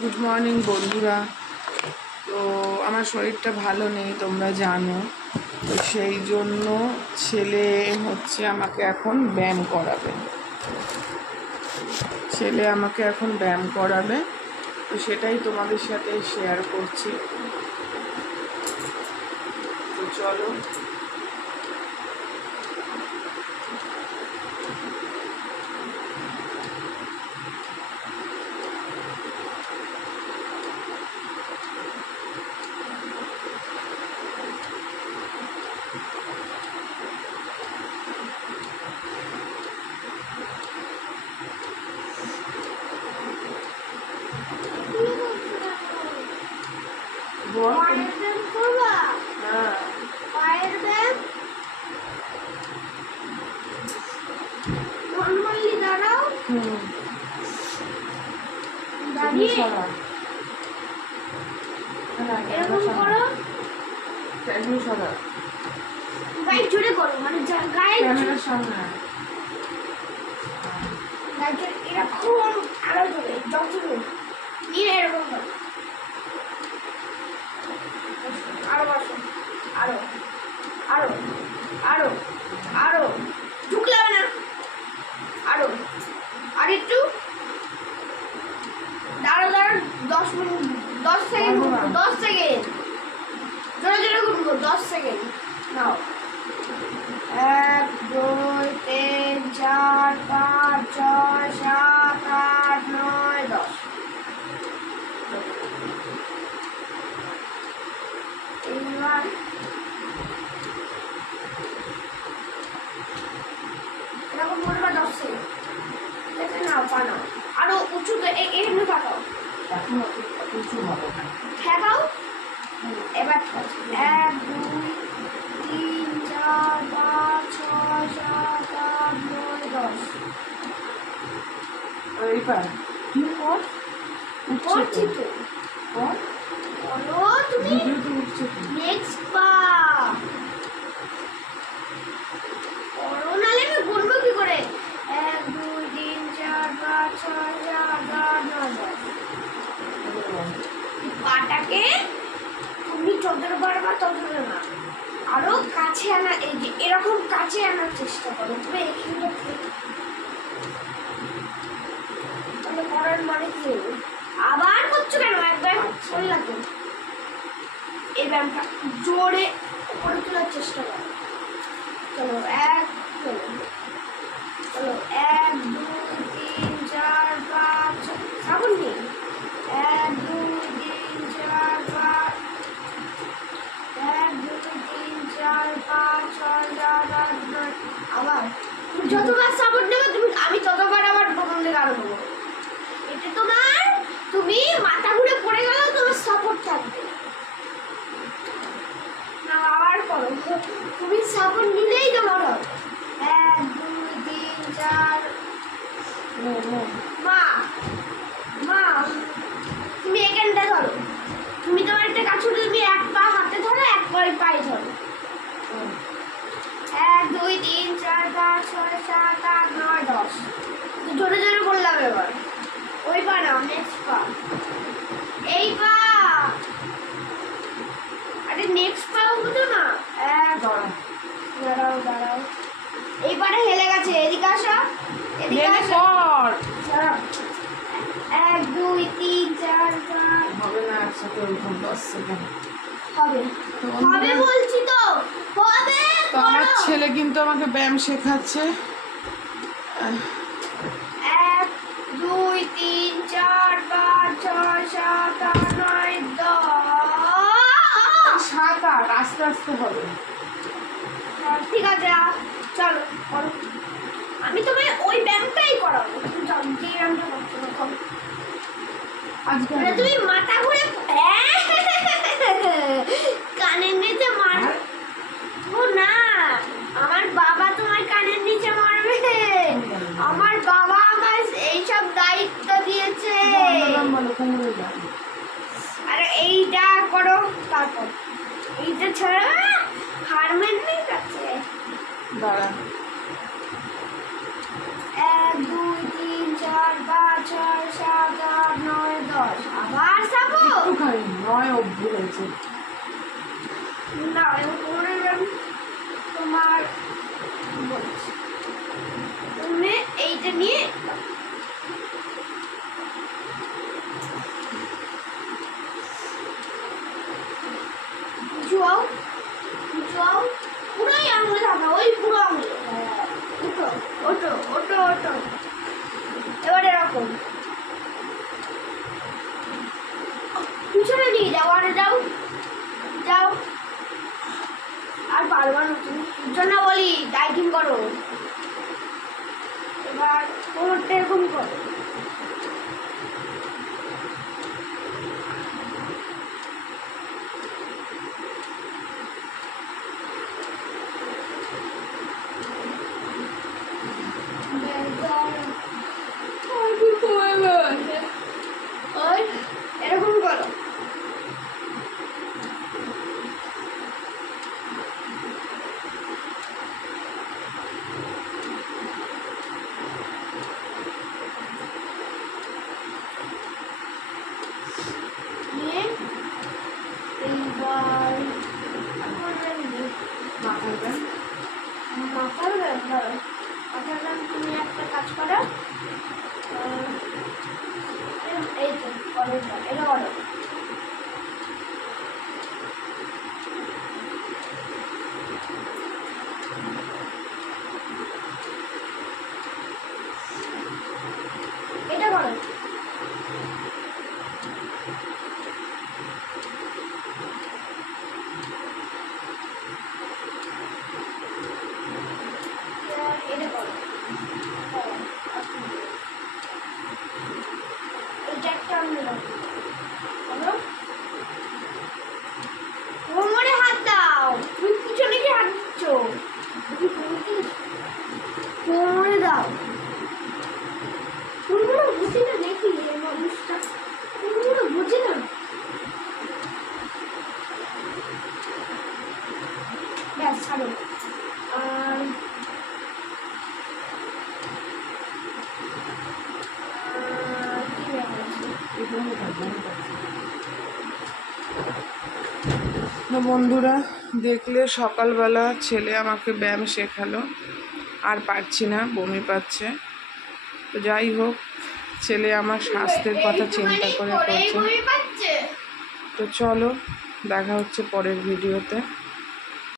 Good morning বন্ধুরা। তো আমার শরীরটা ভালো নেই, তোমরা জানো। তো সেই জন্য ছেলে আমাকে এখন ব্যায়াম করাবে। তো সেটাই তোমাদের সাথে শেয়ার করছি। তো চলো। নাও 1 2 3 4 5 6 7 8 9 10 এইবার এরকম করবে 10 সেকেন্ড। দেখে নাও পানো আরো উঁচুতে এমনি তাকাও, এখন উঁচু হবে না। ঠেকাও। এবার 1 2 3 4 5 6 7 8 9 10 এইবার কি কর করছি তো। বলো তুমি নেক্সট পা করো, নাহলে আমি গুনবো কি করে? 1 2 3 4 5 6 7 8 9 10 পাটাকে তুমি যতটা পারবা ততটা না, আরো কাছে আনা, এই যে এরকম কাছে আনার চেষ্টা করো। তুমি এখানে তাহলে করার মানে কি হলো? আবার করছো কেন? একবার করলা তো। এই ব্যায়ামটা জোরে উপরে তোলার চেষ্টা করো। চলো 1 চলো 1 2 3 4 5 সাবন নেই। 1 2 3 4 5 1 2 3 4 5 6 7 8 9 আবার যতবার সাপোর্ট নেবে আমি ততবার আবার প্রথম থেকে আরো নেবো। এটা তোমার, তুমি মাথা ঘুরে পড়ে গেলেও তোমার সাপোর্ট থাকবে না। আবার করো, তুমি সাপোর্ট নিলেই তোমার হবে। 1 2 3 4 মা তুমি এখানটা ধরো। তুমি তোমার একটা কাজ করো, তুমি এক পা হাতে ধরো, এক পা পায়ে ধরো। 1 2 3 4 5 6 7 8 9 10 জোরে জোরে বললাম। এবার ওই পা না, নেক্সট পা, এই পা, আরে নেক্সট পা উঠো না। দাঁড়াও এই পাটা হেলে গেছে, এদিকে আসো, এদিকে আসো। 1 2 3 4 5 হবে না একসাথে ওরকম 10 সেকেন্ড হবে বলছি তো হবে। তো আমার ছেলে কিন্তু আমাকে ব্যায়াম শেখাচ্ছে। 1 2 3 4 5 6 7 8 9 10 7 8 আস্তে আস্তে হবে। ঠিক আছে চলো করো। আমি তোমায় ওই ব্যায়ামটাই করাবো, তুমি জানো যে ব্যায়ামটা করছো না। করো আজকে তুমি মাথা ঘুরে কানের নিচে মারো না। আমার বাবা তোমার কানের নিচে মারবে। আমার বাবা আমার এইসব দায়িত্ব দিয়েছে। আরে এইটা করো, তারপর এইটা ছাড়া হারমেন নেই কাছে। দাঁড়া 1 2 3 4 5 6 7 8 9 10 আবার যাবো একটুখানি নয় অবধি হয়েছে। না ওরে আমি তোমার বলছি তুমি এইটা নিয়ে জুয়াও জুয়াও পুরোই আঙুলে থাকা ওই পুরো আঙুলে ওটো ওটো ওটো ওটো এবার এরকম পিছনে নিয়ে যাও আর যাও যাও আর পারবা না তুমি জন্য বলি ডাইটিং করো এবার কোমরটা এরকম করো ওই এরকম করো নিয়ে এইবার মাথায় দেন। মাথার ব্যাপার মাথার ব্যাপার তুমি একটা কাজ করো এই তো করো এটা করো এটা করো এটা করো এইটা একটা আমি করো কোমরে হাত দাও তুমি পিছনে কি হাত দিচ্ছ কোমরে দাও কোমরে বুঝি না দেখি এই মানুষটা কোমরে বুঝি না ব্যাস ছাড়ো আর কি ব্যাপার আছে? তো বন্ধুরা দেখলে সকালবেলা ছেলে আমাকে ব্যায়াম শেখালো, আর পারছি না, বমি পাচ্ছে। তো যাই হোক, ছেলে আমার স্বাস্থ্যের কথা চিন্তা করে করছে। বমি পাচ্ছে তো চলো, দেখা হচ্ছে পরের ভিডিওতে।